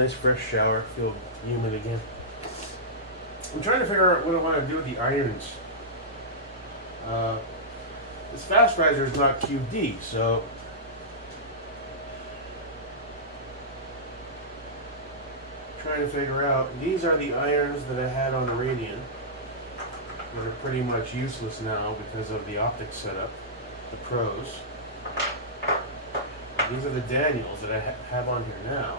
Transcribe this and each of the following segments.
nice fresh shower. Feel humid again. I'm trying to figure out what I want to do with the irons. This fast riser is not QD, so trying to figure out. These are the irons that I had on the Radian. That are pretty much useless now because of the optics setup, the Pros. These are the Daniels that I have on here now.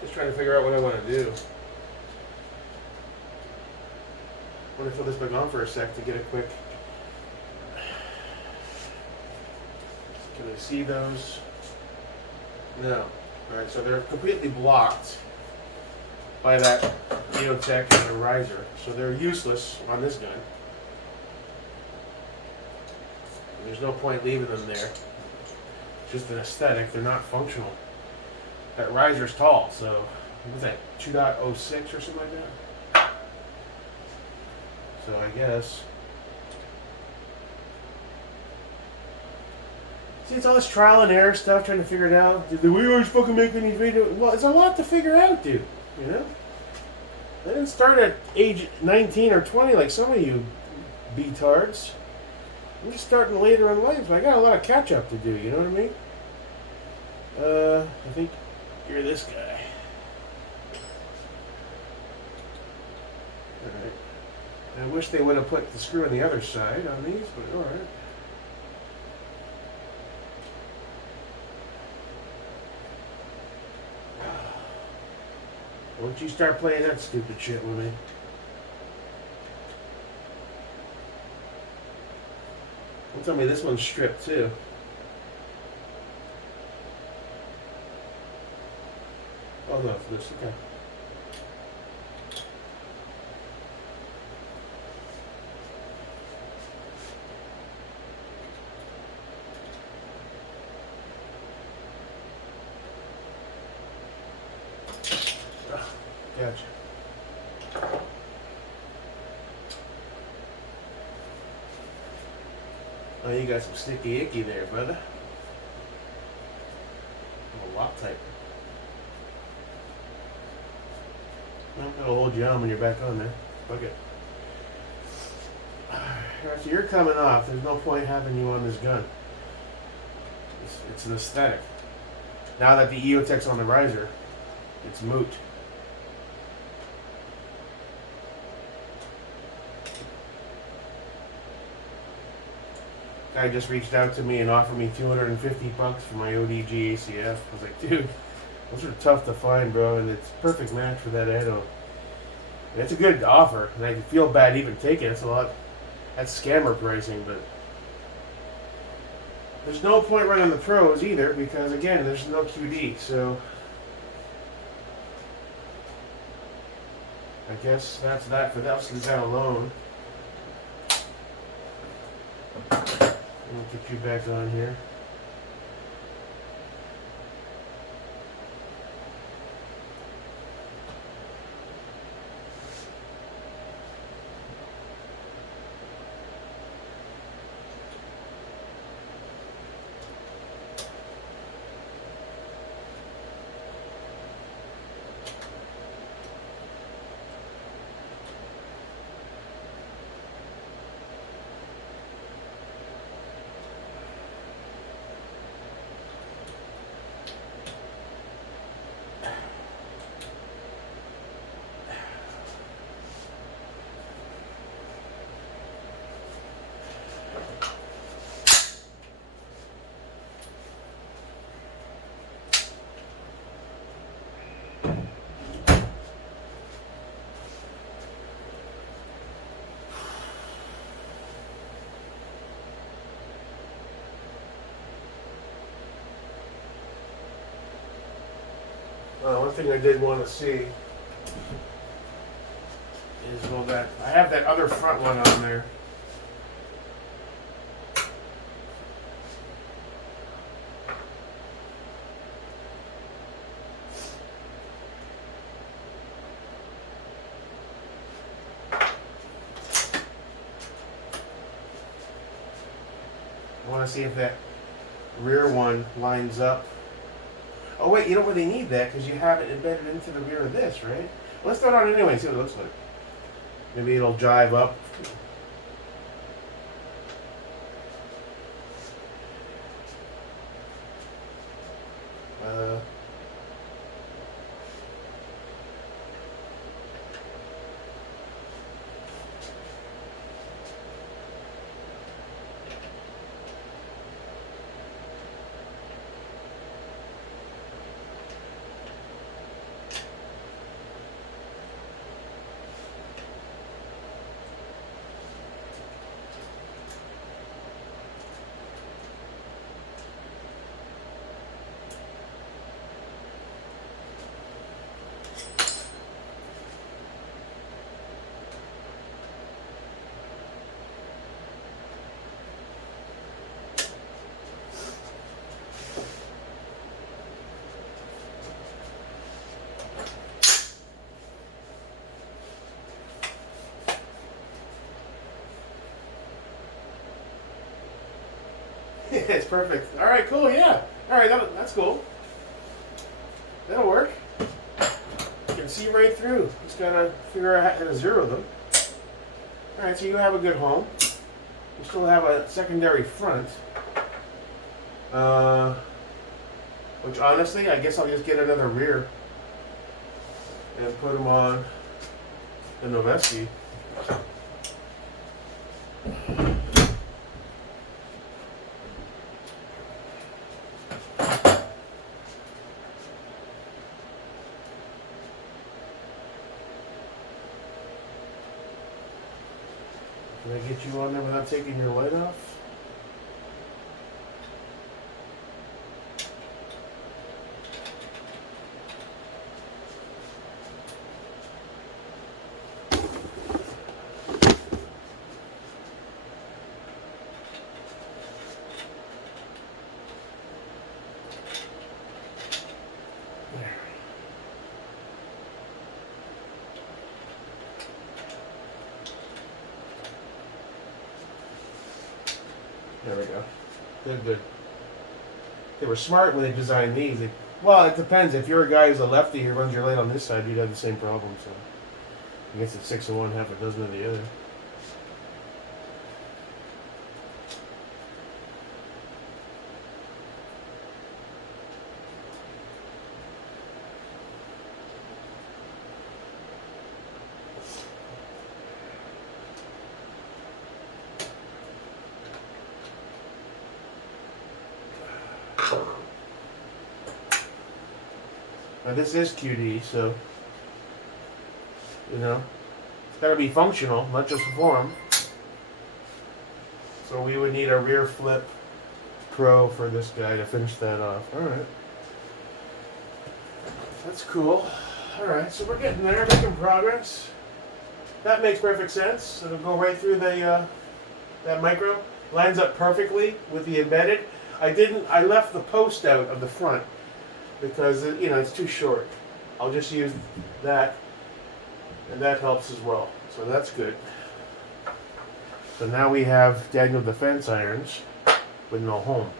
Just trying to figure out what I want to do. I want to fill this back on for a sec to get a quick. Can I see those? No. Alright, so they're completely blocked by that EOTech and the riser. So they're useless on this gun. And there's no point leaving them there. It's just an aesthetic, they're not functional. That riser's tall, so what was that, 2.06 or something like that? So I guess. See, it's all this trial and error stuff, trying to figure it out. Did we always fucking make any videos? Well, it's a lot to figure out, dude. You know? I didn't start at age 19 or 20 like some of you betards. I'm just starting later in life. I got a lot of catch up to do, you know what I mean? I think you're this guy. Alright. I wish they would have put the screw on the other side on these, but alright. Once you start playing that stupid shit with me. Don't tell me this one's stripped too. Oh no, for this, okay. Gotcha. Oh, you got some sticky icky there, brother. A lot tighter. Well, it'll hold you on when you're back on there. Fuck it. Alright, so you're coming off. There's no point having you on this gun. It's an aesthetic. Now that the EOTech's on the riser, it's moot. Guy just reached out to me and offered me $250 for my ODG ACF. I was like, dude, those are tough to find, bro, and it's a perfect match for that Edo. And it's a good offer, and I feel bad even taking it. It's a lot. That's scammer pricing, but there's no point running the Pros either because, again, there's no QD. So I guess that's that for that. Leave that alone. We'll get you back on here. One thing I did want to see is, well, that I have that other front one on there. I want to see if that rear one lines up. Oh wait, you don't really need that because you have it embedded into the rear of this, right? Let's throw it on anyway and see what it looks like. Maybe it'll jive up. It's perfect. All right, cool. Yeah. All right, that's cool. That'll work. You can see right through. Just gotta figure out how to zero them. All right, so you have a good home. You still have a secondary front. Which honestly, I guess I'll just get another rear and put them on the Noveski. Can I get you on there without taking your light off? There we go. Good, good. They were smart when they designed these. Well, it depends. If you're a guy who's a lefty who runs your light on this side, you'd have the same problem. So I guess it's 6 of one, half a dozen of the other. Now this is QD, so you know it's got to be functional, not just form. So we would need a rear flip pro for this guy to finish that off. All right, that's cool. All right, so we're getting there, making progress. That makes perfect sense. It'll go right through the that micro. Lines up perfectly with the embedded. I left the post out of the front because it's too short. I'll just use that, and that helps as well. So that's good. So now we have Daniel Defense irons with no home.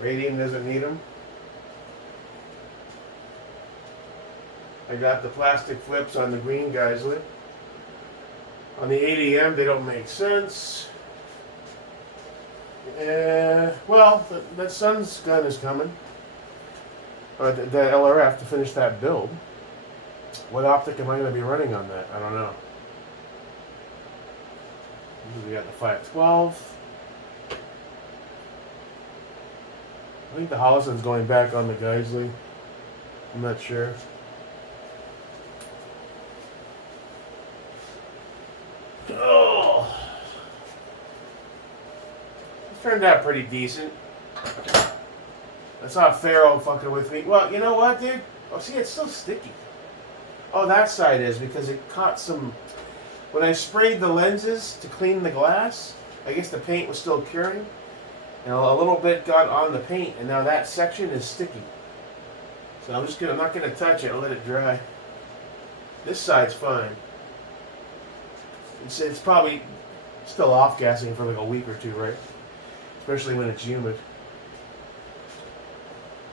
Radium doesn't need them. I got the plastic flips on the green Geissele. On the 80M, they don't make sense. Well, that Sun's gun is coming. The LRF to finish that build. What optic am I going to be running on that? I don't know. We got the 512. I think the Hollison's going back on the Geissele. I'm not sure. Oh, this turned out pretty decent. I saw Pharaoh fucking with me. Well, you know what, dude? Oh, see, it's still sticky. Oh, that side is because it caught some. When I sprayed the lenses to clean the glass, I guess the paint was still curing, and a little bit got on the paint, and now that section is sticky. So I'm not gonna touch it. I'll let it dry. This side's fine. It's probably still off gassing for like a week or two, right? Especially when it's humid.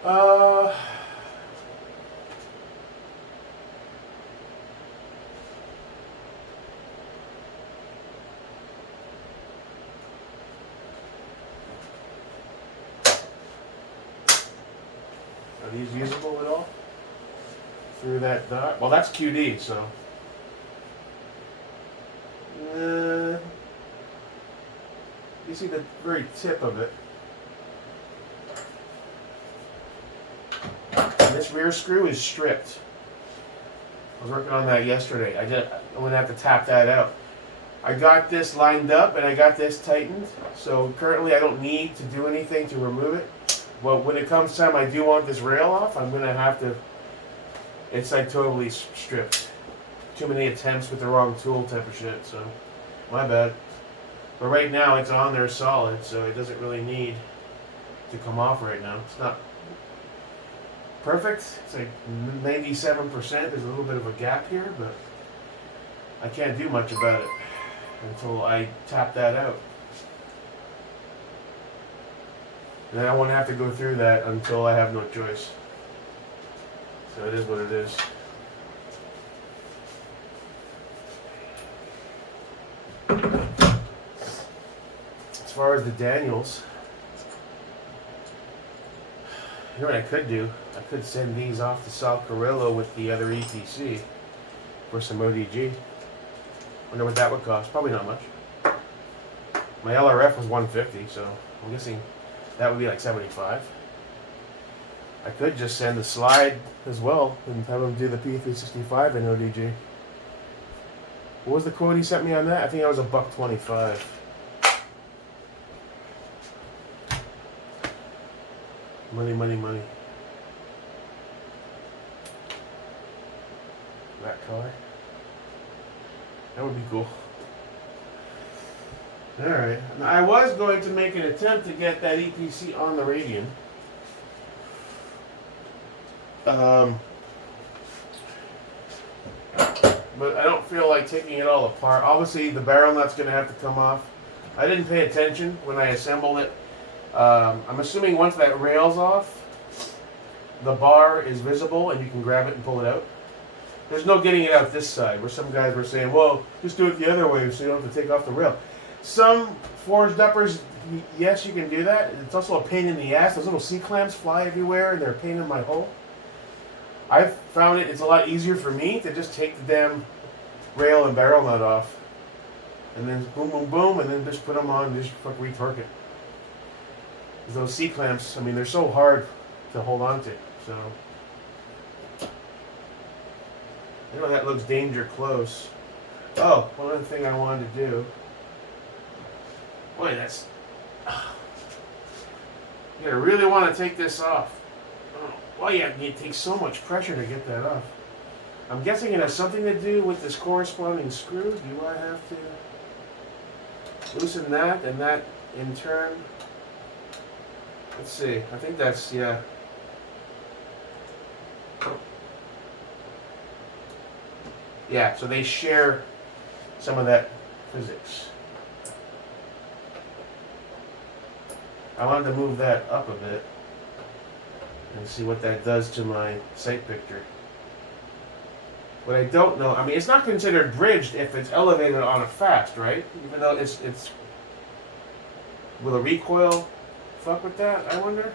Are these usable at all? Through that dot? Well, that's QD, so. You see the very tip of it. And this rear screw is stripped. I was working on that yesterday. I'm gonna have to tap that out. I got this lined up and I got this tightened. So currently I don't need to do anything to remove it. But when it comes time I do want this rail off, I'm gonna have to. It's like totally stripped. Too many attempts with the wrong tool type of shit. So my bad. But right now it's on there solid, so it doesn't really need to come off right now. It's not perfect. It's like 97%. There's a little bit of a gap here, but I can't do much about it until I tap that out. And I won't have to go through that until I have no choice. So it is what it is. As far as the Daniels, you know what I could do? I could send these off to Sal Carrillo with the other EPC for some ODG. Wonder what that would cost. Probably not much. My LRF was 150, so I'm guessing that would be like 75. I could just send the slide as well and have him do the P365 in ODG. What was the quote he sent me on that? I think that was $125. Money, money, money. That color. That would be cool. Alright. I was going to make an attempt to get that EPC on the Radian. But I don't feel like taking it all apart. Obviously, the barrel nut's going to have to come off. I didn't pay attention when I assembled it. I'm assuming once that rail's off, the bar is visible and you can grab it and pull it out. There's no getting it out this side, where some guys were saying, well, just do it the other way so you don't have to take off the rail. Some forged uppers, yes, you can do that. It's also a pain in the ass. Those little C-clamps fly everywhere and they're a pain in my hole. I've found it's a lot easier for me to just take the damn rail and barrel nut off. And then boom, boom, boom, and then just put them on and just retorque it. Those C-clamps, I mean, they're so hard to hold on to, so. I know that looks danger close. Oh, one other thing I wanted to do. Boy, that's. You really want to take this off. Oh, well, yeah, it takes so much pressure to get that off. I'm guessing it has something to do with this corresponding screw. Do I have to loosen that and that in turn? Let's see. I think that's, yeah. Yeah, so they share some of that physics. I wanted to move that up a bit and see what that does to my sight picture. What I don't know, I mean, it's not considered bridged if it's elevated on a fast, right? Even though it's will a recoil fuck with that, I wonder?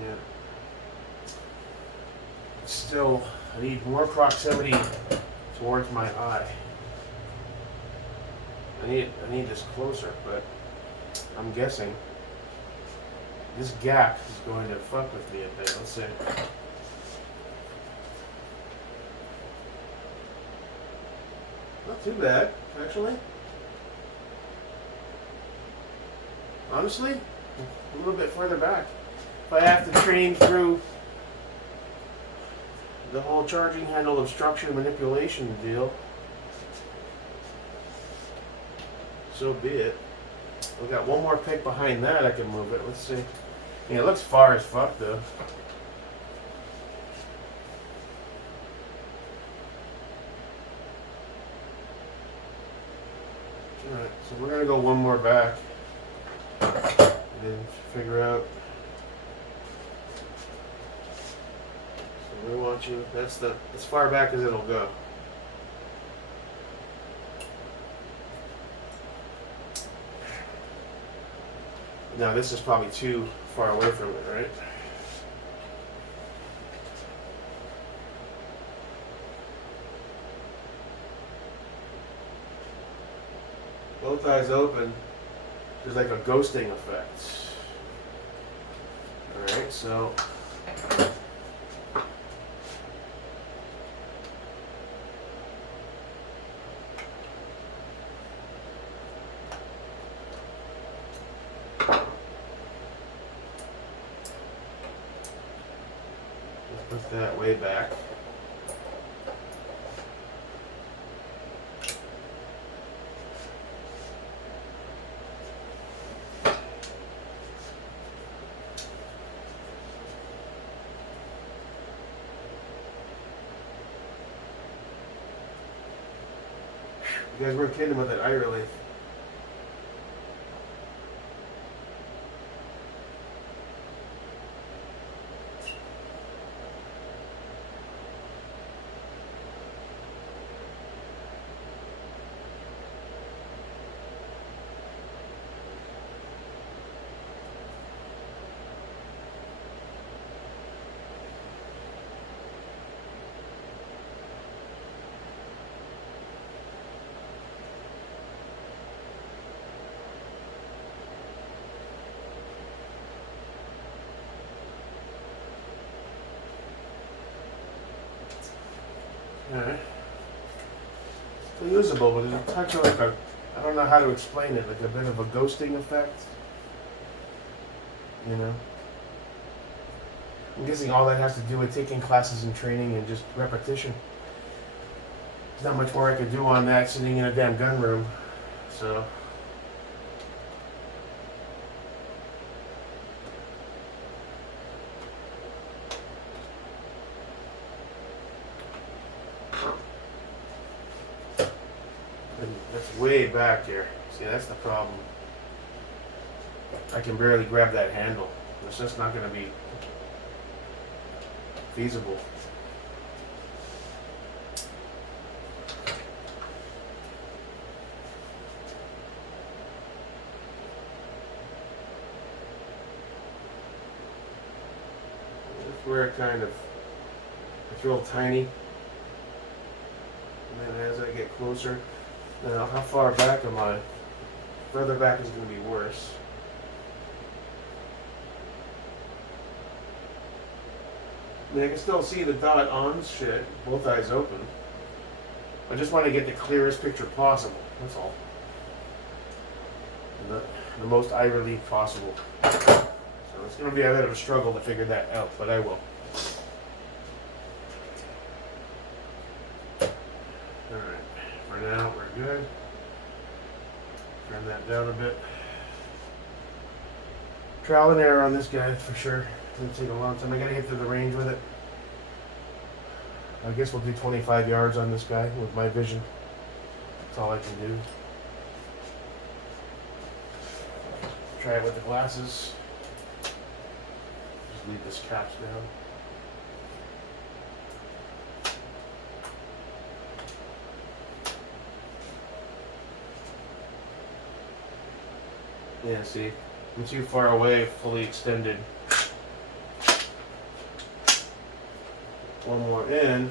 Yeah. Still, I need more proximity towards my eye. I need this closer, but I'm guessing this gap is going to fuck with me a bit. Let's see. Not too bad, actually. Honestly, a little bit further back. If I have to train through the whole charging handle obstruction manipulation deal, so be it. We've got one more pick behind that, I can move it. Let's see. Yeah, it looks far as fuck though. Alright, so we're gonna go one more back and then figure out. So we're watching, that's as far back as it'll go. Now this is probably too far away from it, right? Both eyes open, there's like a ghosting effect. Alright, so let's put that way back. You guys weren't kidding about that eye relief. Alright. Still usable, but there's a touch of like a, I don't know how to explain it, like a bit of a ghosting effect. You know? I'm guessing all that has to do with taking classes and training and just repetition. There's not much more I could do on that sitting in a damn gun room. So. That's way back here. See, that's the problem. I can barely grab that handle. It's just not going to be feasible. That's where it kind of, it's real tiny. And then as I get closer, now how far back am I? Further back is going to be worse. I mean, I can still see the dot on shit, both eyes open. I just want to get the clearest picture possible, that's all. And the most eye relief possible. So it's going to be a bit of a struggle to figure that out, but I will. Alright, for now we're good. Turn that down a bit. Trial and error on this guy for sure. It's going to take a long time. I got to get to the range with it. I guess we'll do 25 yards on this guy with my vision. That's all I can do. Try it with the glasses. Just leave this caps down. Yeah, see, I'm too far away, fully extended. one more in.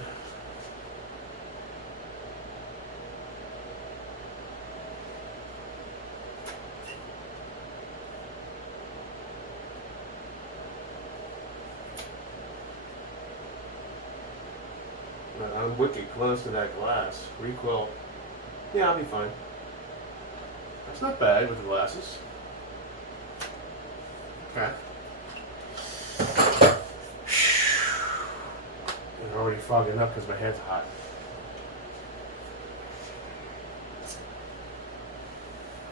I'm wicked close to that glass. Recoil. Yeah, I'll be fine. That's not bad with the glasses. Okay. I'm already fogging up because my head's hot.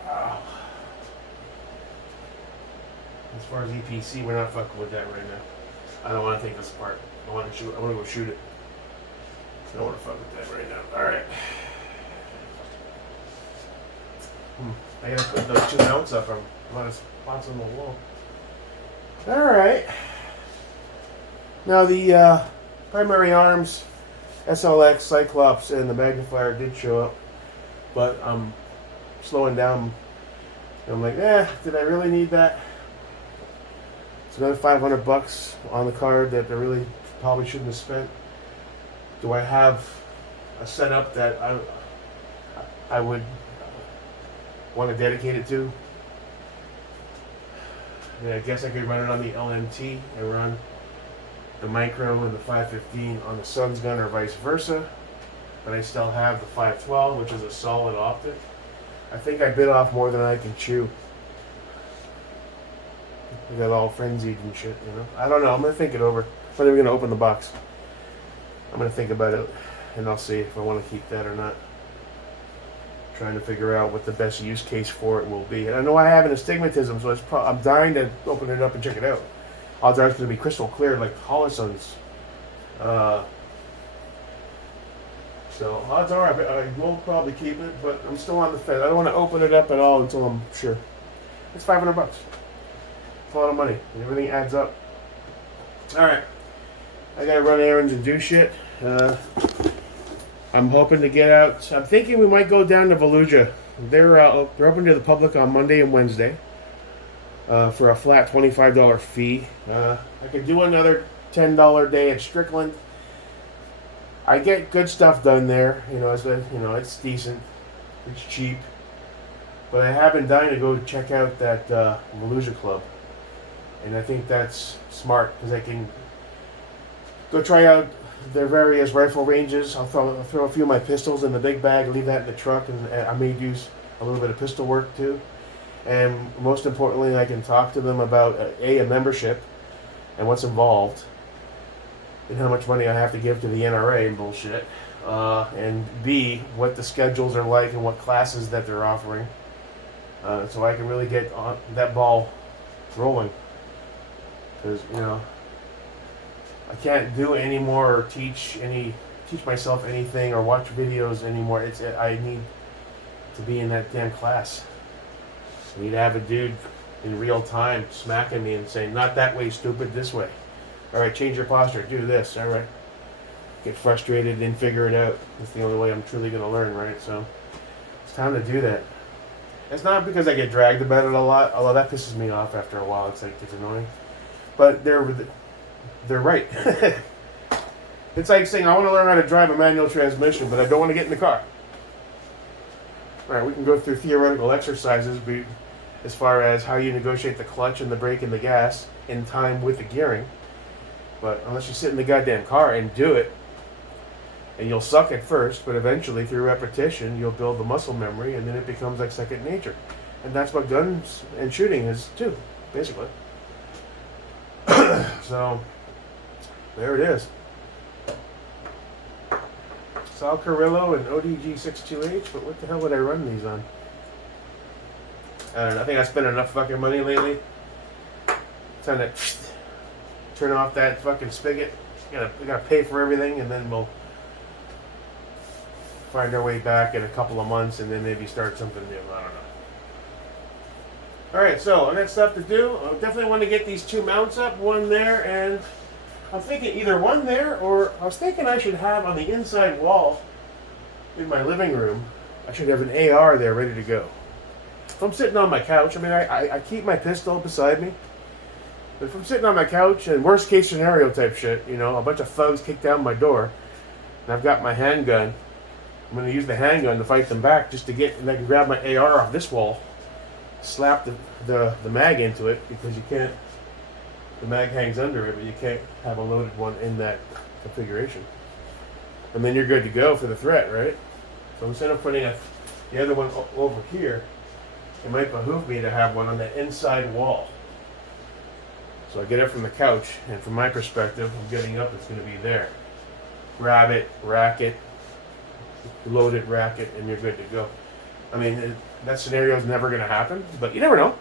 Oh. As far as EPC, we're not fucking with that right now. I don't want to take this apart. I want to shoot. I want to go shoot it. I don't want to fuck with that right now. All right. I gotta put those 2 mounts up. I'm a lot of spots on the wall. All right. Now the primary arms, SLX, Cyclops, and the magnifier did show up, but I'm slowing down. I'm like, did I really need that? It's another $500 on the card that I really probably shouldn't have spent. Do I have a setup that I would want to dedicate it to? I guess I could run it on the LMT and run the Micro and the 515 on the Sun's gun or vice versa. But I still have the 512, which is a solid optic. I think I bit off more than I can chew. I got all frenzied and shit, you know. I don't know. I'm going to think it over. I'm not even going to open the box. I'm going to think about it, and I'll see if I want to keep that or not. Trying to figure out what the best use case for it will be. And I know I have an astigmatism, so it's I'm dying to open it up and check it out. Odds are it's going to be crystal clear like Hollison's. So odds are I will probably keep it, but I'm still on the fence. I don't want to open it up at all until I'm sure. It's $500. It's a lot of money. And everything adds up. All right. I gotta run errands and do shit. I'm hoping to get out. I'm thinking we might go down to Volusia. They're open to the public on Monday and Wednesday for a flat $25 fee. I could do another $10 day at Strickland. I get good stuff done there. It's decent. It's cheap. But I have been dying to go check out that Volusia Club, and I think that's smart because I can go try out their various rifle ranges. I'll throw a few of my pistols in the big bag, leave that in the truck, and I may do a little bit of pistol work too. And most importantly, I can talk to them about a membership and what's involved, and how much money I have to give to the NRA and bullshit, and B, what the schedules are like and what classes that they're offering, so I can really get on that ball rolling. Because I can't do any more or teach myself anything or watch videos anymore. I need to be in that damn class. I need to have a dude in real time smacking me and saying, "Not that way, stupid. This way. All right, change your posture. Do this. All right." Get frustrated and figure it out. That's the only way I'm truly going to learn, right? So it's time to do that. It's not because I get dragged about it a lot, although that pisses me off after a while. It's annoying. But they're right. It's like saying, I want to learn how to drive a manual transmission, but I don't want to get in the car. All right, we can go through theoretical exercises as far as how you negotiate the clutch and the brake and the gas in time with the gearing. But unless you sit in the goddamn car and do it, and you'll suck at first, but eventually through repetition, you'll build the muscle memory, and then it becomes like second nature. And that's what guns and shooting is too, basically. So, there it is. Sal Carrillo and ODG62H, but what the hell would I run these on? I don't know. I think I spent enough fucking money lately. Time to turn off that fucking spigot. We gotta pay for everything, and then we'll find our way back in a couple of months, and then maybe start something new. I don't know. Alright, so I got stuff to do. I definitely want to get these 2 mounts up, one there, and I'm thinking either one there, or I was thinking I should have on the inside wall in my living room, I should have an AR there ready to go. If I'm sitting on my couch, I keep my pistol beside me, But if I'm sitting on my couch and worst case scenario type shit, you know, a bunch of thugs kick down my door, and I've got my handgun, I'm going to use the handgun to fight them back just to get, and I can grab my AR off this wall, slap the mag into it, because you can't, the mag hangs under it, but you can't have a loaded one in that configuration. And then you're good to go for the threat, right? So instead of putting the other one over here, it might behoove me to have one on the inside wall. So I get it from the couch, and from my perspective, I'm getting up, it's going to be there. Grab it, rack it, load it, rack it, and you're good to go. I mean, that scenario is never going to happen, but you never know.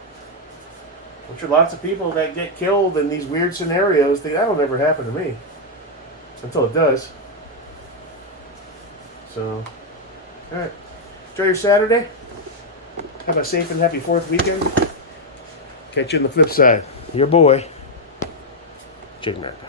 I'm sure lots of people that get killed in these weird scenarios think that'll never happen to me. Until it does. So, alright. Enjoy your Saturday. Have a safe and happy 4th weekend. Catch you on the flip side. Your boy, Jake America.